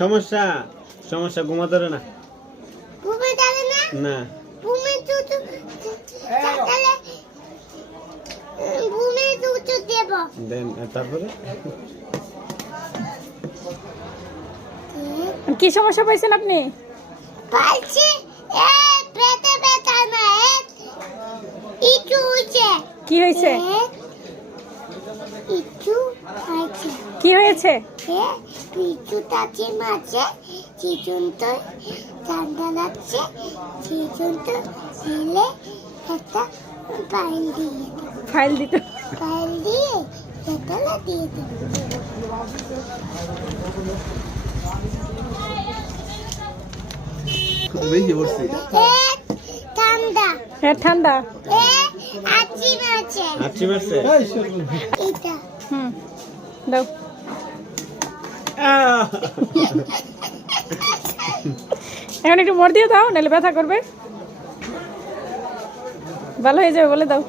সমস্যা সমস্যা ঘুমা ধরে না না দেন তারপরে কি সমস্যা পাইছেন আপনি? কি হয়েছে? কি হয়েছে? ফাইল দিতে ঠান্ডা ঠান্ডা দাও এখন একটু মোড় দিয়ে দাও, নাহলে ব্যথা করবে। ভালো হয়ে যাবে বলে দাও।